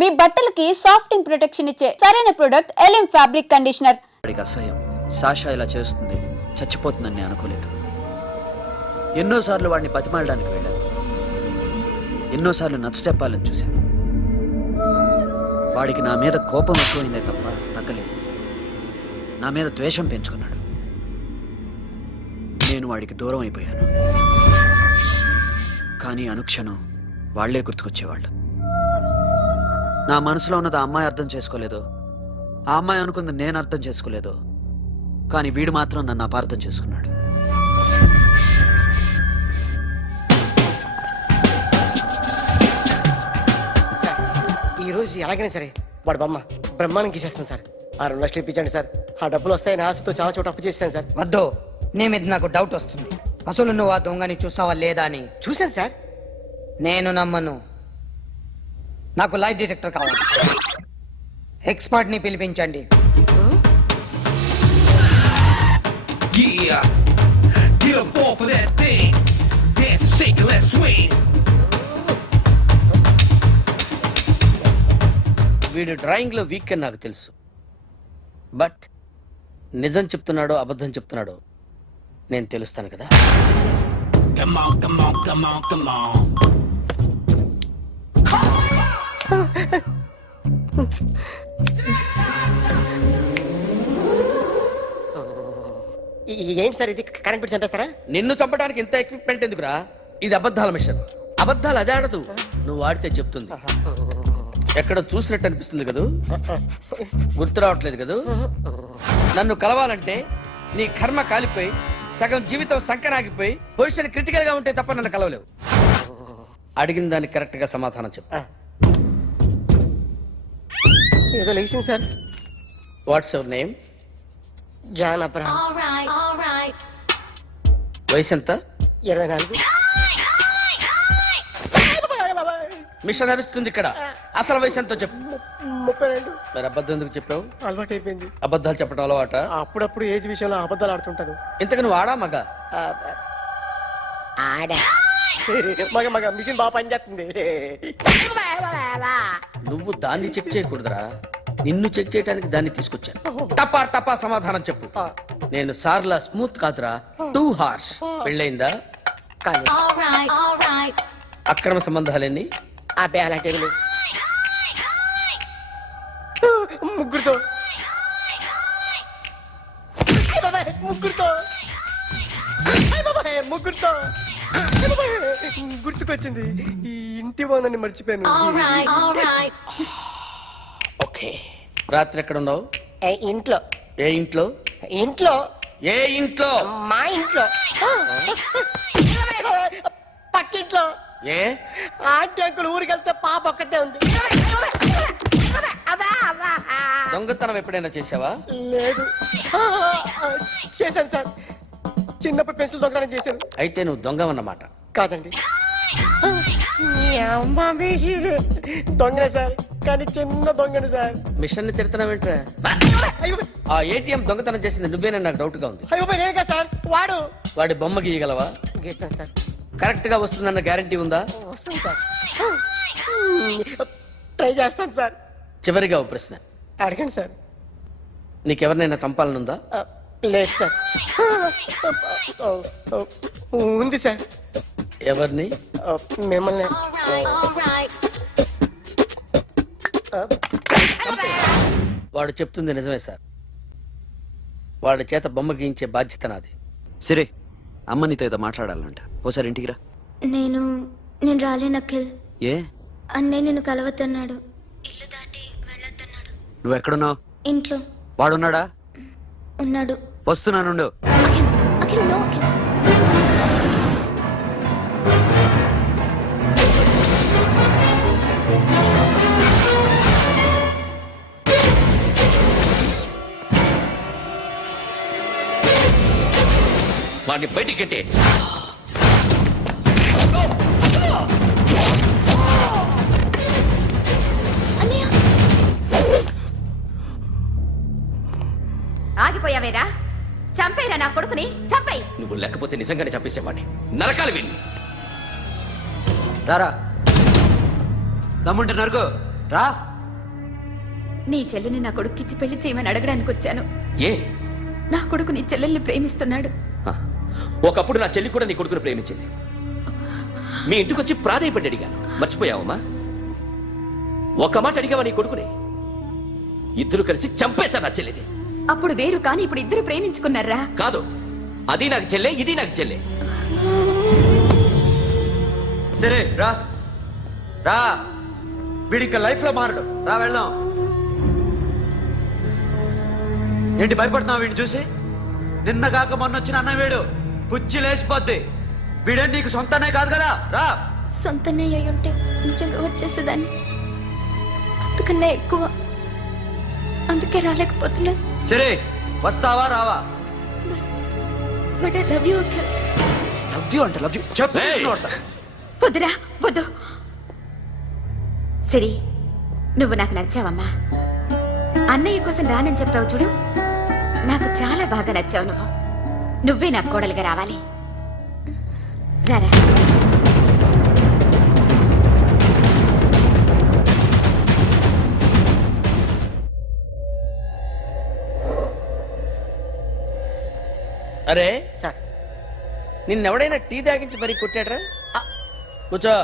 మీ బట్టలకి సాఫ్టింగ్ ప్రొటెక్షన్ ఇచ్చే సరైన ప్రొడక్ట్ ఎలిమ్ ఫ్యాబ్రిక్ కండిషనర్. వాడికి అసహ్యం. సాషా ఇలా చేస్తుంది, చచ్చిపోతుందని నేను అనుకోలేదు. ఎన్నోసార్లు వాడిని బతిమాలడానికి వెళ్ళాను, ఎన్నోసార్లు నచ్చ చెప్పాలని చూశాను. వాడికి నా మీద కోపం ఎక్కువైందే తప్ప తగ్గలేదు. నా మీద ద్వేషం పెంచుకున్నాడు. నేను వాడికి దూరం అయిపోయాను. కానీ అనుక్షణం వాళ్లే గుర్తుకొచ్చేవాళ్ళు. నా మనసులో ఉన్నది ఆ అమ్మాయి అర్థం చేసుకోలేదు, ఆ అమ్మాయి అనుకుంది నేను అర్థం చేసుకోలేదు. కానీ వీడు మాత్రం నన్ను అపార్థం చేసుకున్నాడు. సార్ ఈరోజు ఎలాగైనా సరే వాడు బొమ్మ బ్రహ్మాండం గీసేస్తాను సార్. 6 లక్షలు ఇప్పించండి సార్. ఆ డబ్బులు వస్తాయని ఆశతో చాలా చోట అప్పు చేస్తాను సార్. వద్దు, నీ మీద నాకు డౌట్ వస్తుంది. అసలు నువ్వు ఆ దొంగని చూసావా లేదా అని. చూశాను సార్. నేను నమ్మను. నాకు లైట్ డిటెక్టర్ కావాలి. ఎక్స్పర్ట్ ని పిలిపించండి. Yeah, get up off of that thing. Dance and shake and let's swing. వీడు డ్రాయింగ్లో వీక్ అని నాకు తెలుసు. బట్ నిజం చెప్తున్నాడో అబద్ధం చెప్తున్నాడో నేను తెలుస్తాను కదా. Come on, come on, come on, come on. ఏంటి సార్ ఇది? కరెంట్ బిల్ చంపేస్తారా? నిన్ను చంపడానికి ఇంత ఎక్విప్మెంట్ ఎందుకురా? ఇది అబద్ధాల మిషన్. అబద్ధాలు అదే ఆడదు, నువ్వు ఆడితే చెప్తుంది. ఎక్కడ చూసినట్టు అనిపిస్తుంది కదూ, గుర్తు రావట్లేదు కదూ. నన్ను కలవాలంటే నీ కర్మ కాలిపోయి సగం జీవితం సంకరాగిపోయి పొజిషన్ క్రిటికల్ గా ఉంటే తప్ప నన్ను కలవలేవు. అడిగిన దానికి కరెక్ట్ గా సమాధానం చెప్పు. ఏదో లేచింది sir. What's your name? John Abraham. వయసు ఎంత? 24. మిషన్ నడుస్తుంది ఇక్కడ. అసలు వయసు ఎంతో చెప్పు. 32. మరి అబద్ధం ఎందుకు చెప్పావు? అలవాటు అయిపోయింది. అబద్ధాలు చెప్పడం అలవాట? అప్పుడప్పుడు ఏజ్ విషయంలో అబద్ధాలు ఆడుతుంటాను. ఇంతకు నువ్వు ఆడా మగ? ఆడా. మగ మగ మిషన్ బాగా పనిచేస్తుంది. నువ్వు దాన్ని చెక్ చేయకూడదురా, నిన్ను చెక్ చేయడానికి దాన్ని తీసుకొచ్చాను. టపా టపా సమాధానం చెప్పు. నేను సార్లా స్మూత్ కాదురా, టూ హార్ష్. పెళ్ళయిందా? కానీ అక్రమ సంబంధాలన్నీ? అబ్బే అలాంటి ముగ్గురుతో ముగ్గురుతో ముగ్గురుతో గుర్తుకొచ్చింది. ఈ ఇంటి బాగుందని మర్చిపోయాను. ఓకే. రాత్రి ఎక్కడ ఉన్నావు? ఇంట్లో. ఏ ఇంట్లో? ఇంట్లో. ఏ ఇంట్లో? మా ఇంట్లో. పక్కింట్లో. ఏ ఆంటీ అంకుల్ ఊరికి వెళ్తే పాప ఒక్కతే ఉంది. దొంగతనం ఎప్పుడైనా చేసావా? లేదు. చేశాను సార్. చిన్నప్పుడు పెన్సిల్ దొంగతనం చేశాను. అయితే నువ్వు దొంగవన్నమాట. కాదండి, దొంగనే సార్, కానీ చిన్న దొంగని సార్. మిషన్ ని తిడుతున్నావేంట్రా? ఆ ఏటీఎం దొంగతనం చేసింది నువ్వేనని నాకు డౌట్ గా ఉంది. అయ్యో నేనే కదా సార్. వాడి బొమ్మ గీయగలవా? గీస్తాను సార్. కరెక్ట్ గా వస్తుందన్న గ్యారంటీ ఉందా? వస్తాను సార్. ట్రై చేస్తాను సార్. చివరిగా ఓ ప్రశ్న అడగండి సార్. నీకెవరినైనా చంపాలనుందా? లేదు సార్. ఉంది సార్. ఎవరిని? మిమ్మల్ని. వాడు చెప్తుంది నిజమే సార్. వాడి చేత బొమ్మ గీయించే బాధ్యత నాది. సరే, అమ్మ నీతో ఏదో మాట్లాడాలంట. ఓసారి ఇంటికి రా. నేను రాలేను అఖిల్. ఏ? అన్నయ్య నిన్ను కలవద్దన్నాడు. ఇల్లు దాటి వెళ్ళొద్దన్నాడు. నువ్వు ఎక్కడున్నావు? ఇంట్లో. వాడున్నాడా? ఉన్నాడు. వస్తున్నానుండు. అఖిల్, అఖిల్, నో అఖిల్. వాడిని బయటికి కట్టే. ఆగిపోయావేరా? చంపేరా నా కొడుకుని, చంపేయ్. నువ్వు లేకపోతే నిజంగానే చంపేసేవాడిని. నరకాలి వీడిని. రారా, దమ్ముంటే నరుకు. రా. నీ చెల్లిని నా కొడుక్కిచ్చి పెళ్లి చేయమని అడగడానికి వచ్చాను. ఏ నా కొడుకు నీ చెల్లెల్ని ప్రేమిస్తున్నాడు. ఆ, ఒకప్పుడు నా చెల్లి కూడా నీ కొడుకును ప్రేమించింది. మీ ఇంటికి వచ్చి ప్రాధేయపడి అడిగాను, మర్చిపోయావమ్మా? ఒక మాట అడిగావా నీ కొడుకుని? ఇద్దరు కలిసి చంపేశారు నా చెల్లిని. అప్పుడు వేరు కానీ ఇప్పుడు ఇద్దరు ప్రేమించుకున్నారా? కాదు, అది నాకు చెల్లె, ఇది నాకు చెల్లె. సరే రా రా, వీడి ఇంకా లైఫ్ లో మారడు. రా వెళ్దాం. ఏంటి భయపడుతున్నావు వీడిని చూసి? నిన్న కాక మొన్న వచ్చిన అన్న వీడు పుచ్చి లేచిపోద్ది. వీడే నీకు సొంతనే కాదు కదా. రా. సొంతనే అయి ఉంటే నిజంగా వచ్చేసేదాన్ని. అంతకన్నా ఎక్కువ. అందుకే రాలేకపోతున్నాను. సరే వస్తావా రావా? But I love you Akhil. Love you అంటే లవ్ యూ చెప్పు. ఏయ్! వద్దురా వద్దు. సిరి, నువ్వు నాకు నచ్చావమ్మా. అన్నయ్య కోసం రానని చెప్పావు చూడు, నాకు చాలా బాగా నచ్చావు. నువ్వే నాకు కోడలుగా రావాలి. రారా. అరే సార్ నిన్నెవడైనా టీ తాగించి మరీ కొట్టాడ్రా? కూర్చో.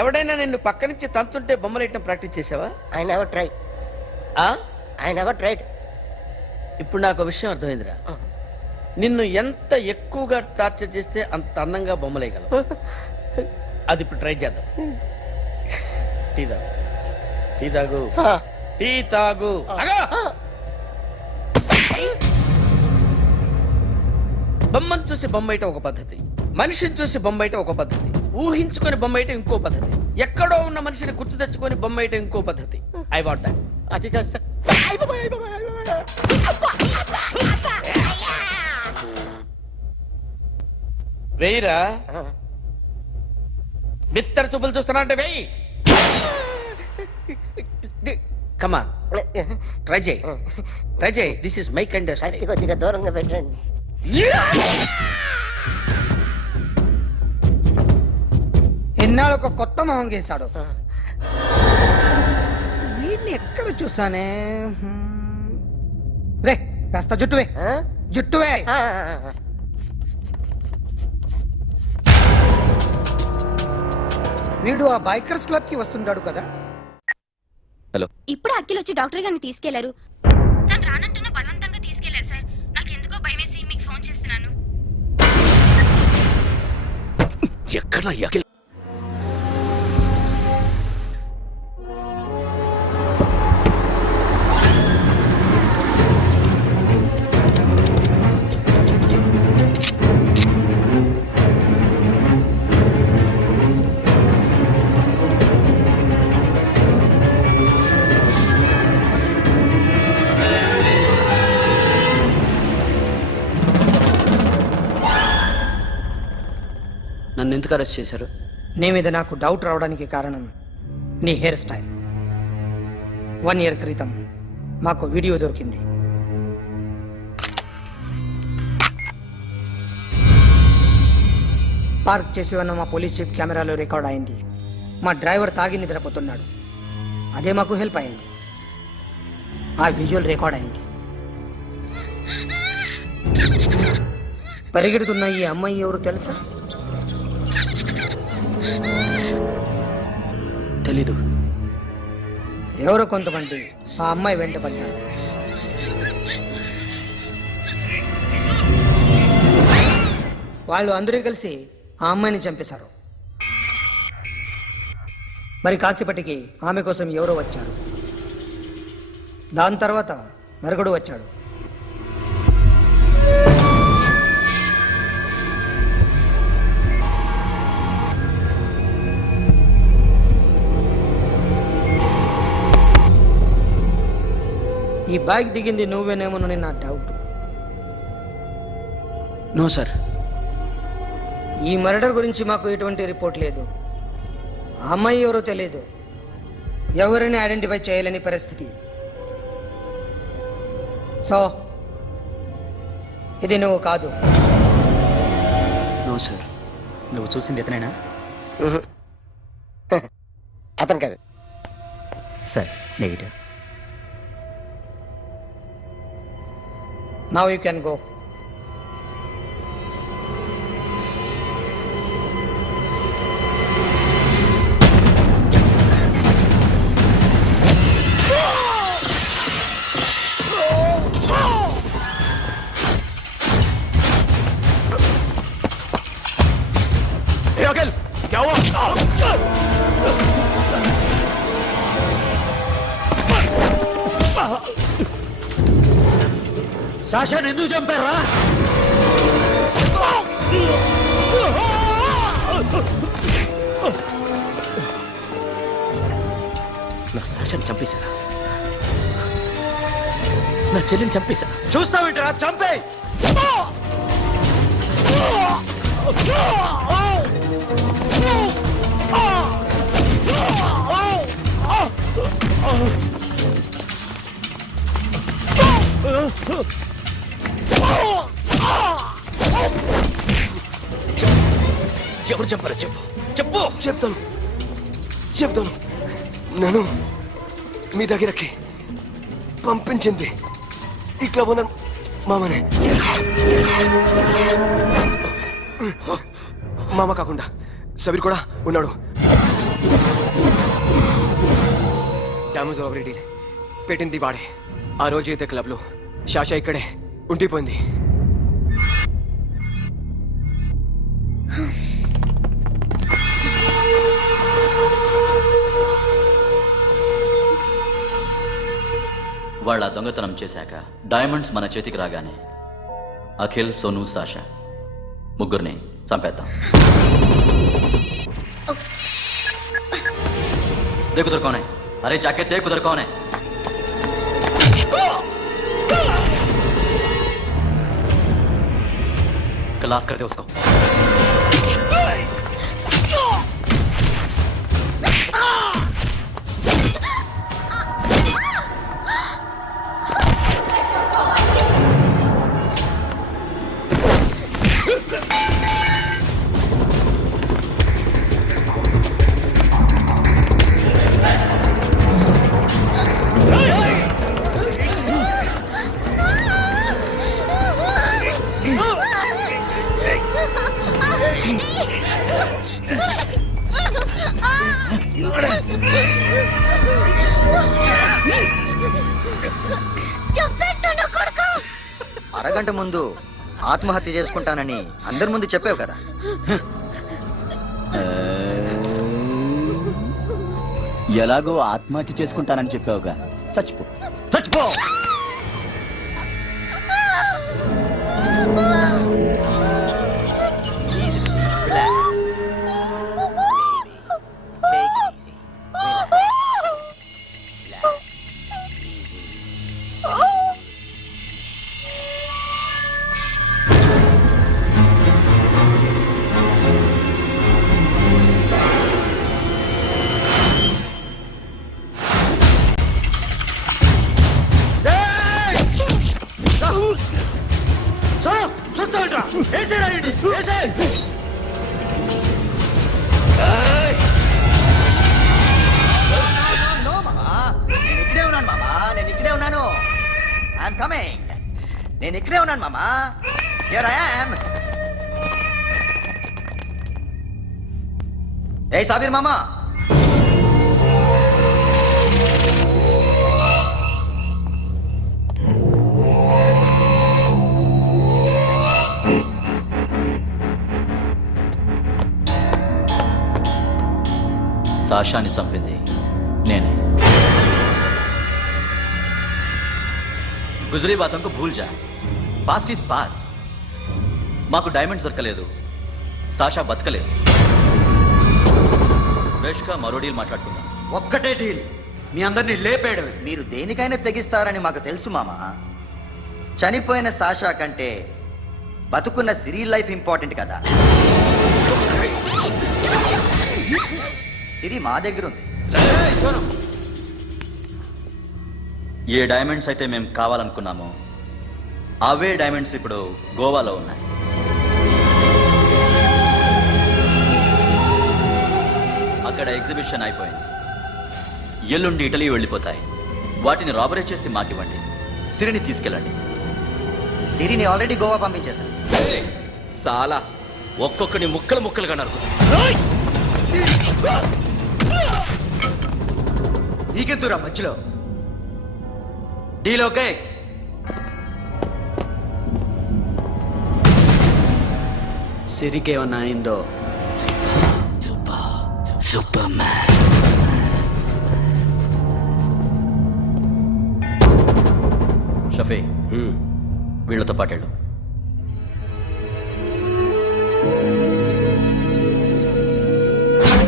ఎవడైనా నిన్ను పక్క నుంచి తంతుంటే బొమ్మలేయటం ప్రాక్టీస్ చేసావా? I never try. ఆ? I never tried. ఇప్పుడు నాకు విషయం అర్థమైందిరా. నిన్ను ఎంత ఎక్కువగా టార్చర్ చేస్తే అంత అందంగా బొమ్మలేయగలవు. అది ఇప్పుడు ట్రై చేద్దాం. టీ తాగు, టీ తాగు, టీ తాగు. అగో! బొమ్మను చూసి బొమ్మయటం ఒక పద్ధతి, మనిషిని చూసి బొమ్మయటం ఒక పద్ధతి, ఊహించుకొని బొమ్మయటం ఇంకో పద్ధతి, ఎక్కడో ఉన్న మనిషిని గుర్తు తెచ్చుకొని బొమ్మయటం ఇంకో పద్ధతి. I want that. అది కాదు సార్. వెయ్యిరా. బిత్తర చూపులు చూస్తున్నా అంటే వెయ్యి. కమా, ట్రై చేయి, ట్రై చేయి. This is my kind of కత్తి కొద్దిగా దూరంగా పెట్టండి. ఎన్నాళ్ళు ఒక కొత్త మొహం గీశాడు. వీడిని ఎక్కడ చూసానే? రే కాస్త జుట్టువే, జుట్టువే. వీడు ఆ బైకర్స్ క్లబ్ కి వస్తుంటాడు కదా. ఇప్పుడు అఖిల్ వచ్చి డాక్టర్ గారిని తీసుకెళ్లారు. తను రానంటున్న బలవంతంగా తీసుకెళ్లారు సార్. నాకు ఎందుకో భయం వేసి మీకు ఫోన్ చేస్తున్నాను. ఎక్కడ అఖిల్? నన్ను ఎందుకు అరెస్ట్ చేశారు? నీ మీద నాకు డౌట్ రావడానికి కారణం నీ హెయిర్ స్టైల్. 1 year క్రితం మాకు వీడియో దొరికింది. పార్క్ చేసి ఉన్న మా పోలీస్ జీప్ కెమెరాలో రికార్డ్ అయింది. మా డ్రైవర్ తాగి నిద్రపోతున్నాడు. అదే మాకు హెల్ప్ అయింది. ఆ విజువల్ రికార్డ్ అయింది. పరిగెడుతున్న ఈ అమ్మాయి ఎవరు తెలుసా? తెలీదు. ఎవరో కొంతమంది ఆ అమ్మాయి వెంట పడ్డారు. వాళ్ళు అందరూ కలిసి ఆ అమ్మాయిని చంపేశారు. మరి కాసేపటికి ఆమె కోసం ఎవరో వచ్చారు. దాని తర్వాత మరొకడు వచ్చాడు. ఈ బైక్ దిగింది నువ్వేనేమోనని నా డౌట్. No sir. ఈ మర్డర్ గురించి మాకు ఎటువంటి రిపోర్ట్ లేదు. ఆ అమ్మాయి ఎవరో తెలియదు. ఎవరిని ఐడెంటిఫై చేయలేని పరిస్థితి. సో ఇది నువ్వు కాదు. No sir. నువ్వు చూసింది ఇతనేనా? అతను కాదు. సరే negative. Now you can go. సాషాని ఎందుకు చంపారా? నా సాషాన్ని చంపేశారా? నా చెల్లిని చంపేశారా? చూస్తావేంటరా? చంపే. ఎవరు చంపారో చెప్పు, చెప్పు. చెప్తాను. నేను మీ దగ్గరకి పంపించింది ఇట్లా ఉన్న మామనే. మామ కాకుండా సబీర్ కూడా ఉన్నాడు. డ్యామేజ్ ఓవర్ డీల్ పెట్టింది వాడే. ఆ రోజు అయితే క్లబ్లో శాషా ఇక్కడే ఉండిపోయింది. వాళ్ళ దొంగతనం చేశాక డైమండ్స్ మన చేతికి రాగానే అఖిల్, సోను, సాషా ముగ్గురిని చంపేద్దాం. देख उधर कौन है? अरे जाके देख उधर कौन है? क्लास कर दे उसको. అరగంట ముందు ఆత్మహత్య చేసుకుంటానని అందరి ముందు చెప్పావు కదా. ఎలాగో ఆత్మహత్య చేసుకుంటానని చెప్పావుగా, చచ్చిపో చచ్చిపో. చూస్తావేంట్రా? వేసేరా వీడిని, వేసే. నో మామా, నేను ఇక్కడే ఉన్నాను మామా, నేను ఇక్కడే ఉన్నాను. I'm coming. నేను ఇక్కడే ఉన్నాను మామా. Here I am. ఏ సాబీర్ మామా, సాషాని చంపింది నేనే. గుజరీ బాతం కు భూల్ జా. Past is past. మాకు డైమండ్స్ దొరకలేదు, సాషా బతకలేదు. రేష్కా మరో డీల్ మాట్లాడుకుందాం. ఒక్కటే డీల్, మీ అందరినీ లేపేయడమే. మీరు దేనికైనా తెగిస్తారని మాకు తెలుసు మామా. చనిపోయిన సాషా కంటే బతుకున్న సిరి లైఫ్ ఇంపార్టెంట్ కదా. సిరి మా దగ్గర ఉంది. ఏ డైమండ్స్ అయితే మేము కావాలనుకున్నామో అవే డైమండ్స్ ఇప్పుడు గోవాలో ఉన్నాయి. అక్కడ ఎగ్జిబిషన్ అయిపోయింది. ఎల్లుండి ఇటలీ వెళ్ళిపోతాయి. వాటిని రాబరీ చేసి మాకివ్వండి. సిరిని తీసుకెళ్ళండి. సిరిని ఆల్రెడీ గోవా పంపించేశాను. సాలా ఒక్కొక్కని ముక్కలు ముక్కలుగా నరుకు. నీకెందురా మధ్యలో? Deal okay? సిరికేమన్నా అయిందో సూపర్ మ్యాన్. షఫీ, వీళ్ళతో పాటేళ్ళు.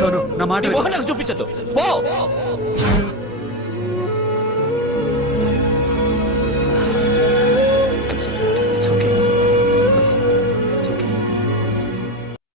సోను, నా మాట నీ విను. మొహం నాకు చూపించద్దు. పో.